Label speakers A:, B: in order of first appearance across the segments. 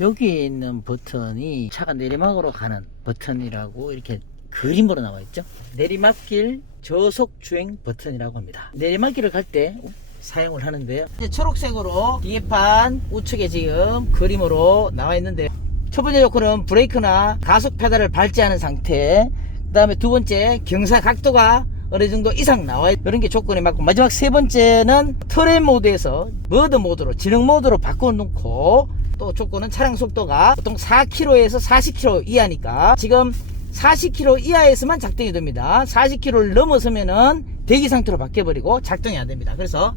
A: 여기에 있는 버튼이 차가 내리막으로 가는 버튼이라고 이렇게 그림으로 나와 있죠. 내리막길 저속 주행 버튼이라고 합니다. 내리막길을 갈 때 사용을 하는데요. 초록색으로 뒤에판 우측에 지금 그림으로 나와 있는데 첫 번째 조건은 브레이크나 가속 페달을 밟지 않은 상태. 그 다음에 두 번째 경사 각도가 어느 정도 이상 나와야 이런 게 조건이 맞고 마지막 세 번째는 트레인 모드에서 머드 모드로 지능 모드로 바꿔놓고 또 조건은 차량 속도가 보통 4km에서 40km 이하니까 지금 40km 이하에서만 작동이 됩니다. 40km를 넘어서면은 대기 상태로 바뀌어버리고 작동이 안 됩니다. 그래서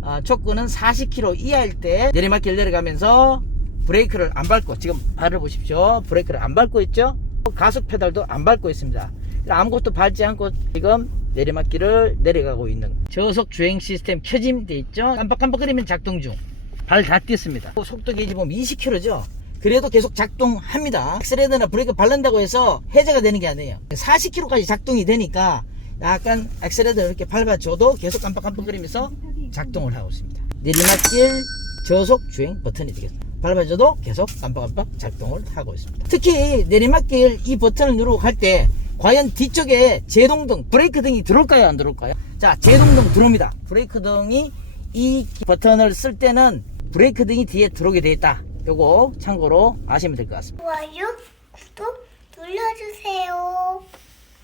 A: 어, 조건은 40km 이하일 때 내리막길 내려가면서 브레이크를 안 밟고 지금 발을 보십시오. 브레이크를 안 밟고 있죠? 가속 페달도 안 밟고 있습니다. 아무것도 밟지 않고 지금 내리막길을 내려가고 있는 저속 주행 시스템 켜짐 돼 있죠? 깜빡깜빡거리면 작동 중 발다 띄었습니다. 속도 게이지 보면 20km죠? 그래도 계속 작동합니다. 엑셀레더나 브레이크 밟는다고 해서 해제가 되는 게 아니에요. 40km까지 작동이 되니까 약간 엑셀레더 이렇게 밟아줘도 계속 깜빡깜빡거리면서 작동을 하고 있습니다. 내리막길 저속 주행 버튼이 되겠습니다. 밟아줘도 계속 깜빡깜빡 작동을 하고 있습니다. 특히 내리막길 이 버튼을 누르고 갈 때 과연 뒤쪽에 제동등 브레이크 등이 들어올까요? 안 들어올까요? 자 제동등 들어옵니다. 브레이크 등이 이 버튼을 쓸 때는 브레이크 등이 뒤에 들어오게 되어 있다 요거 참고로 아시면 될 것 같습니다
B: 좋아요, 구독 눌러주세요.